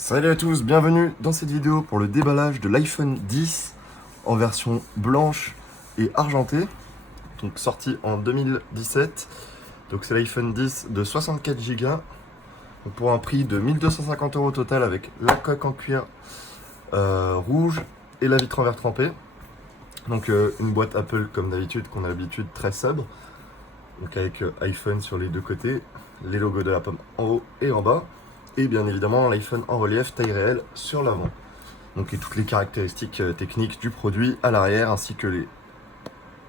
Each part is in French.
Salut à tous, bienvenue dans cette vidéo pour le déballage de l'iPhone X en version blanche et argentée, donc sorti en 2017. Donc c'est l'iPhone X de 64 Go, donc pour un prix de 1250 € au total avec la coque en cuir rouge et la vitre en verre trempé. Donc une boîte Apple comme d'habitude qu'on a l'habitude très sobre, donc avec iPhone sur les deux côtés, les logos de la pomme en haut et en bas. Et bien évidemment l'iPhone en relief taille réelle sur l'avant. Donc et toutes les caractéristiques techniques du produit à l'arrière ainsi que les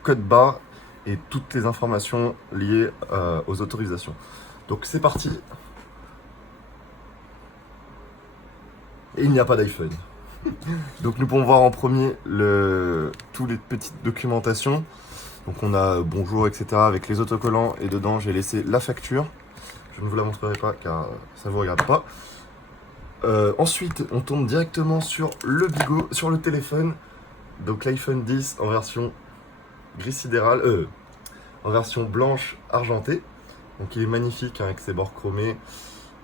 codes barres et toutes les informations liées aux autorisations. Donc c'est parti. Et il n'y a pas d'iPhone. Donc nous pouvons voir en premier tous les petites documentations. Donc on a bonjour etc avec les autocollants et dedans j'ai laissé la facture. Je ne vous la montrerai pas car ça ne vous regarde pas. Ensuite, on tombe directement sur le bigot, sur le téléphone. Donc l'iPhone X en version gris sidéral, en version blanche argentée. Donc il est magnifique hein, avec ses bords chromés,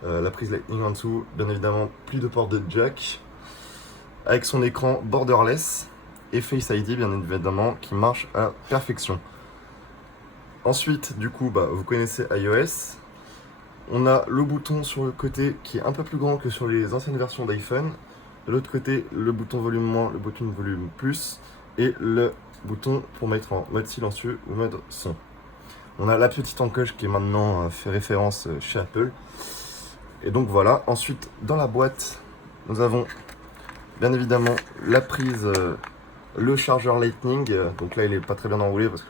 la prise Lightning en dessous, bien évidemment plus de ports de jack, avec son écran borderless et Face ID bien évidemment qui marche à la perfection. Ensuite, du coup, vous connaissez iOS. On a le bouton sur le côté qui est un peu plus grand que sur les anciennes versions d'iPhone. De l'autre côté, le bouton volume moins, le bouton volume plus et le bouton pour mettre en mode silencieux ou mode son. On a la petite encoche qui est maintenant fait référence chez Apple. Et donc voilà. Ensuite, dans la boîte, nous avons bien évidemment la prise, le chargeur Lightning. Donc là, il n'est pas très bien enroulé parce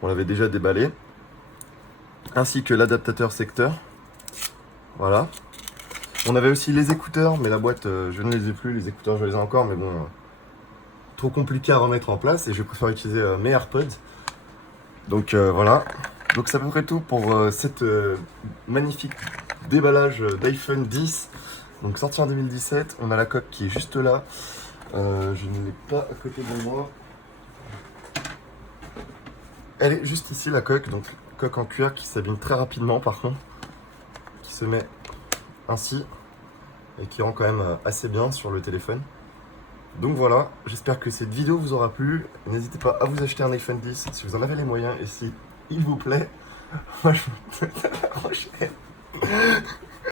qu'on l'avait déjà déballé. Ainsi que l'adaptateur secteur. Voilà. On avait aussi les écouteurs, mais la boîte, je ne les ai plus. Les écouteurs, je les ai encore, mais bon, trop compliqué à remettre en place. Et je préfère utiliser mes AirPods. Donc voilà. Donc c'est à peu près tout pour cette magnifique déballage d'iPhone X. Donc sorti en 2017. On a la coque qui est juste là. Je ne l'ai pas à côté de moi. Elle est juste ici, la coque. Donc coque en cuir qui s'abîme très rapidement par contre, qui se met ainsi et qui rend quand même assez bien sur le téléphone. Donc voilà, j'espère que cette vidéo vous aura plu. N'hésitez pas à vous acheter un iPhone X si vous en avez les moyens et si il vous plaît. Moi je vous dis à la prochaine.